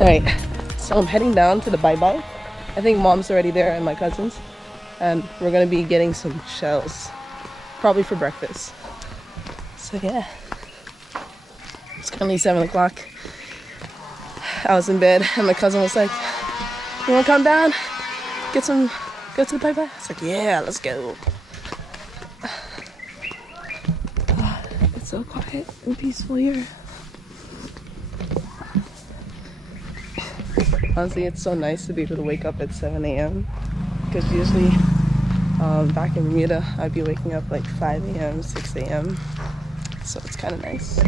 Alright, so I'm heading down to the bye-bye. I think mom's already there and my cousins. And we're gonna be getting some shells. Probably for breakfast. So yeah. It's currently 7 o'clock. I was in bed and my cousin was like, "You wanna come down? Go to the bye-bye?" I was like, "Yeah, let's go." It's so quiet and peaceful here. Honestly, it's so nice to be able to wake up at 7 a.m. because usually back in Bermuda, I'd be waking up like 5 a.m., 6 a.m. So it's kind of nice.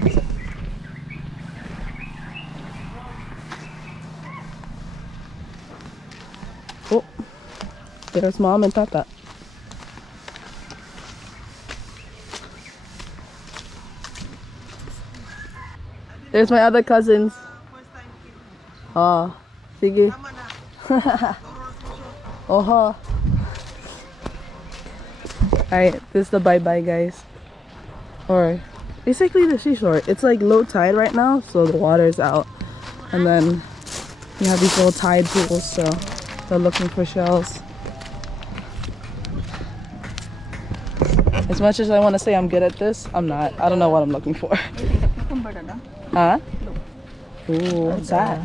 Oh, there's mom and Tata. There's my other cousins. Oh, sige. Oho. Alright, this is the bye-bye, guys. Or basically the seashore. It's like low tide right now, so the water's out. And then you have these little tide pools, so they're looking for shells. As much as I want to say I'm good at this, I'm not. I don't know what I'm looking for. Huh? Ooh, what's that?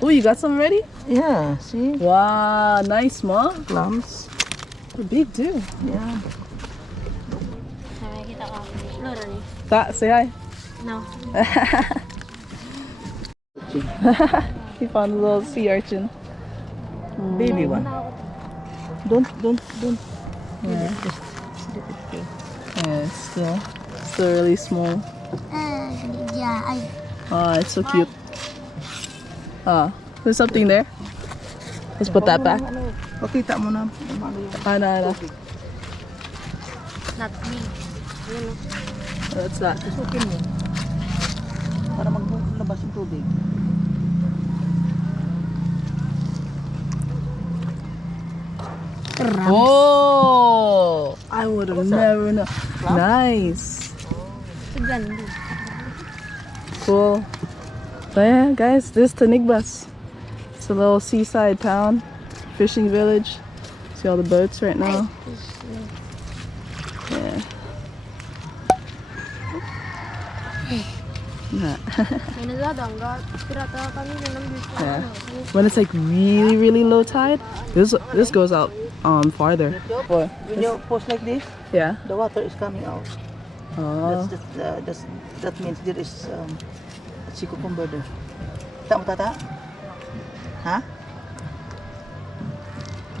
Oh, you got some ready? Yeah, see? Wow, nice, Mom. Clams. They're big too. Yeah. Say hi. No. He found a little sea urchin. Baby one. Don't. Yeah. Just let it go. Yeah, it's still really small. Oh, it's so cute. Oh, there's something there. Let's put that back. Pakita mo na. Ano. Not me. What's that? Susukin mo. Para maglabas yung tubig. Oh, I would have never known. Nice. Cool. So yeah, guys, this is Tanigbas. It's a little seaside town, fishing village. See all the boats right now. Yeah. Yeah. When it's like really low tide, this goes out farther. What? When you post like this, Yeah. the water is coming out. Oh. That means there is sea cucumber there. Kita mo tata? Ha?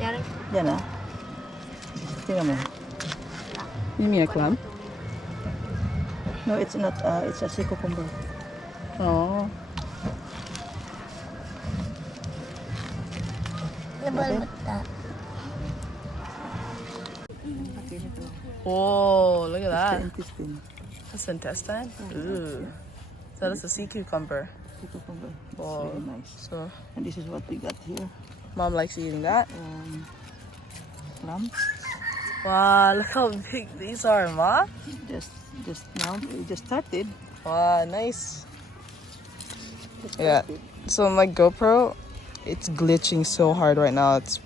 Yan ah. Tingnan mo. You mean a clam? No, it's not. It's a sea cucumber. Oh. Oh, look at that. Intestine. That's intestine? Ooh. So that's a sea cucumber. Sea cucumber. It's Oh, very nice. so And this is what we got here. mom likes eating that. Clams. Wow, look how big these are, Ma. Just now, we just started. Wow, nice. Yeah. So my GoPro, it's glitching so hard right now. It's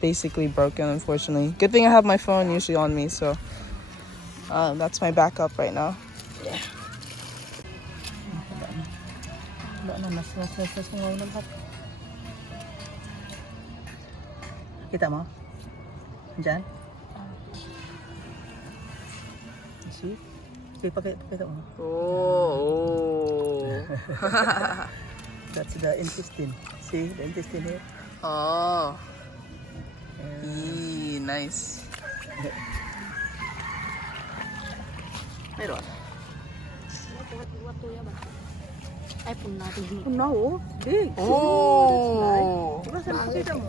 basically broken, unfortunately. Good thing I have my phone usually on me, so that's my backup right now. Yeah. Kita mo? Diyan? See? Okay, pakita mo. Oh. That's the intestine. See the intestine here? Oh. Eee, nice. Meron. Ay, punna. No, big. Oh. Pakita mo.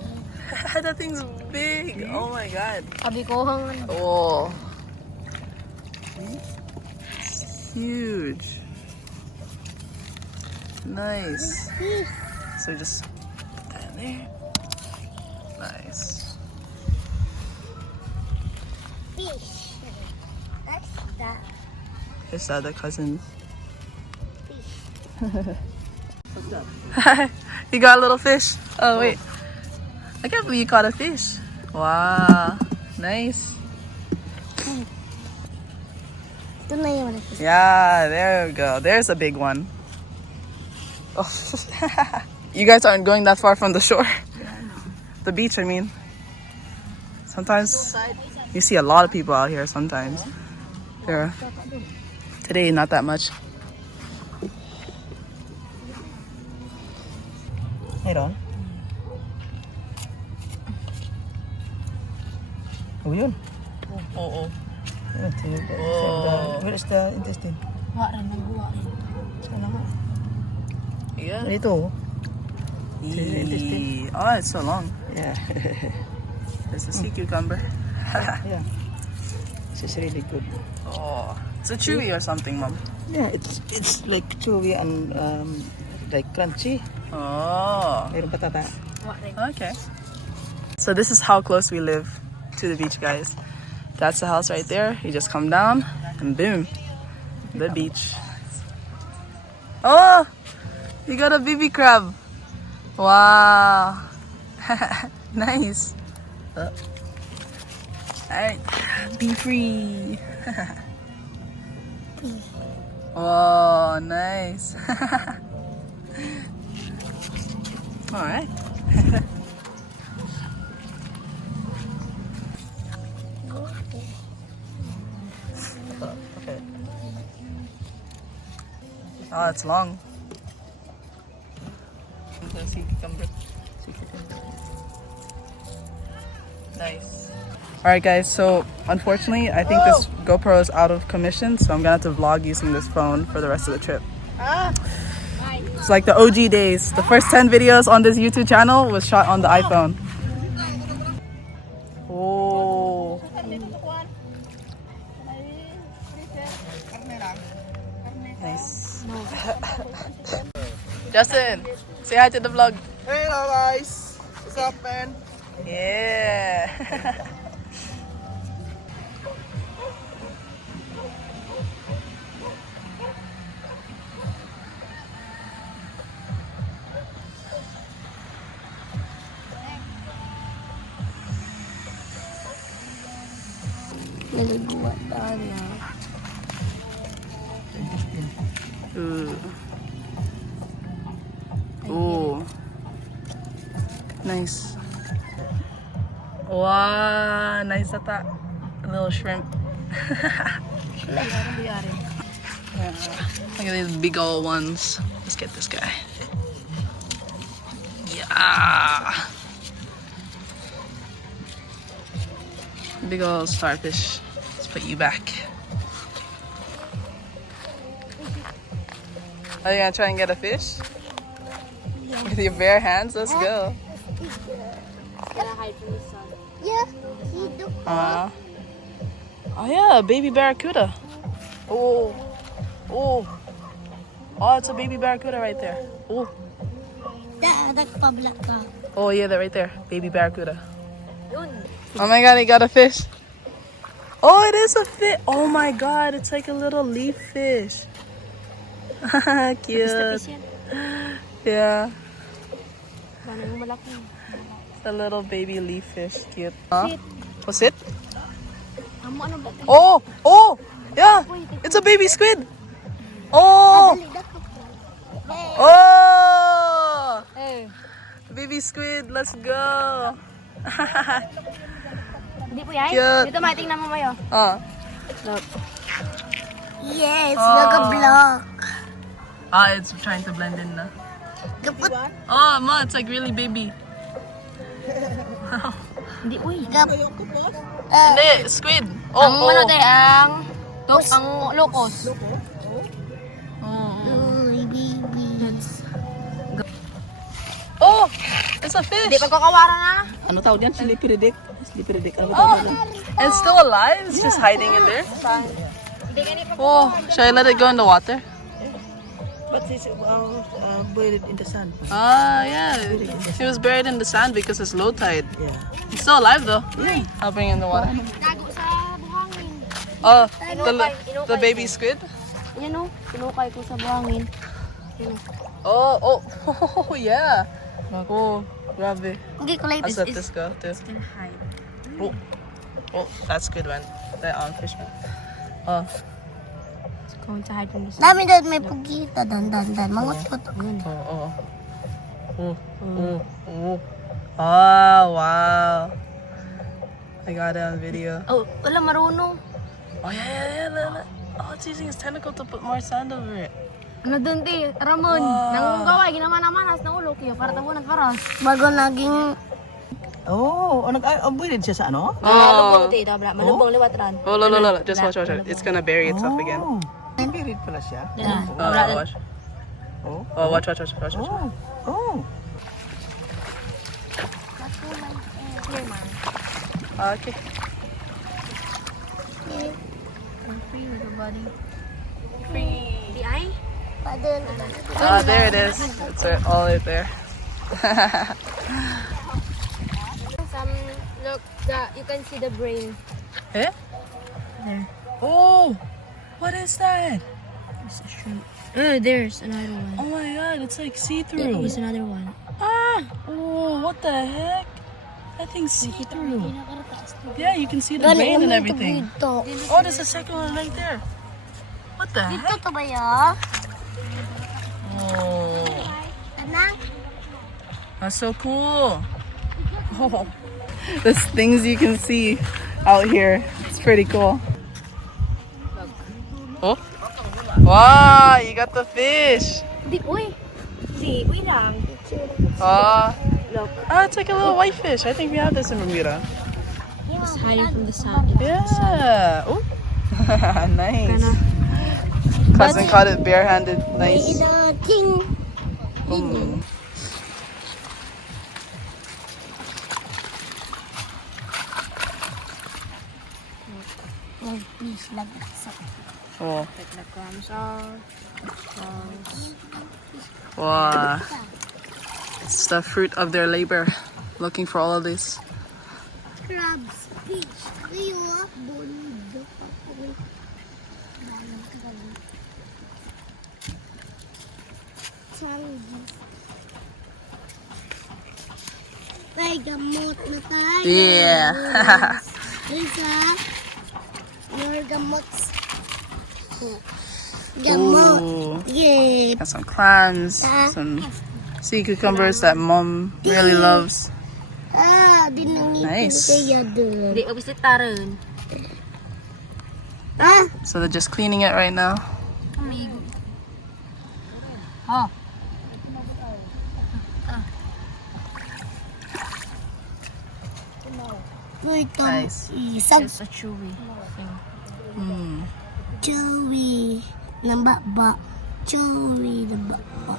That thing's big. Oh my god. Sabi ko hang Oh. Huge. Nice. So just put that in there. Nice. fish. That's that His other cousins. fish. What's that? Hi. You got a little fish. Oh wait, I can't believe you caught a fish. Wow, nice. Ito na yung Yeah, there we go. There's a big one. Oh. You guys aren't going that far from the shore. The beach, I mean. Sometimes you see a lot of people out here sometimes. There. Today, not that much. Meron? Oh, yun. Oh. Where is the intestine? Sana nga. Yeah. Ito. Oh, it's so long. Yeah. There's a sea cucumber. Yeah. This is really good. Oh, it's a chewy or something, Mom. Yeah, it's like chewy and like crunchy. Oh, Mayroon patata. okay. So this is how close we live to the beach, guys. That's the house right there. You just come down and boom, the beach. Oh, you got a baby crab. Wow. Nice. Alright, be free. Oh, nice. Alright. Oh, it's long. Sea cucumber. Nice. Alright guys, so unfortunately I think this GoPro is out of commission, so I'm gonna have to vlog using this phone for the rest of the trip. It's like the OG days. The first 10 videos on this YouTube channel was shot on the iPhone. Oh. Nice. Justin, say hi to the vlog. Hello guys! What's up, man? Yeah. Naliguwa na. Ooh. Ooh. Nice. Wow, nice ata. A little shrimp. Yeah. Look at these big old ones. Let's get this guy. Yeah. Big old starfish. Let's put you back. Are you gonna try and get a fish? With your bare hands? Let's go. Gotta hide from the sun. Yeah, he do. Oh yeah, a baby barracuda. Oh, it's a baby barracuda right there. Oh, Nagpablock ka. oh yeah, they're right there, baby barracuda. Oh my god, he got a fish. Oh, it is a fish. Oh my god, it's like a little leaf fish. Cute. Yeah, it's a little baby leaf fish. Cute. Huh? What's it? Oh, yeah, it's a baby squid. Oh, Hey. baby squid, let's go. Hindi po yan. Cute. Dito matingnan mo mayo. Yes, nag-block. It's trying to blend in na. Kaput. Oh, ma, it's like really baby. Hindi po Hindi, squid. Ang ano tayo, ang locos. Oh, it's a fish. Hindi pagkakawara na. Ano tawag yan? Slippery dick? Slippery dick. Ano ba Oh, tawag yan? and it's still alive. It's just hiding in there. Hindi ganito. Oh, should I let it go in the water? But it's buried in the sand. Yeah. He was buried in the sand because it's low tide. Yeah. He's still alive though. I'll bring in the water. Tago sa buhangin. Oh, the baby squid? Yan o, sinukay ko sa buhangin. Oh, yeah. Oh, grabe. Okay, kulay Let's let this go too. It's gonna hide. Oh, that's good one. The fish man. Oh, It's going to hide from the sun. Dami doon may pugita. Dan. Mangot-kot. oh. Oh, wow. I got it on video. Oh, wala marunong. Oh, yeah. Look. Oh, it's using its tentacle to put more sand over it. Ano dun, ti? Ramon. Nangungaway, ginamana-manas na ulo. Kaya para tabunan paras. Bago naging... Oh, bulid siya sa ano? Malubong, ti. Malubong liwat ran. Oh, no. Just watch. It's gonna bury itself again. Oh, spirit pala siya. Watch. Oh. Oh, watch. Oh. Okay. Free with your body. Free. The eye? Padun. Ah, there it is. It's all right there. Look, you can see the brain. Eh? There. Oh, what is that? It's a shrimp. There's another one. Oh my god, it's like see-through. There's another one. Oh, what the heck? That thing's see-through. Yeah, you can see the vein and everything. Dito. Oh, there's a second one right there. What the Dito heck? to ba ya? Oh, Anang? that's so cool. Oh, there's things you can see out here. It's pretty cool. Oh, wow, you got the fish. Uy lang. Look. It's like a little whitefish. I think we have this in Bermuda. It's hiding from the sun. Yeah. Oh, nice. Cousin caught it barehanded. Nice. Ting. Mm. Please, lagsa. Oh. Like the clams are. Wow. It's the fruit of their labor. Looking for all of this. Crabs, fish, riyo, bondo. May gamot na tayo. Yeah. Lisa, your gamot. Gamot. Ooh. Yeah. Got some clams, some sea cucumbers that mom really loves. Dinangin Nice. kaya doon. Hindi, obviously taron. So they're just cleaning it right now. Amigo. Oh. Ito, Nice. isang It's a chewy thing. Mm. chewy ng baba. Chewy ng baba.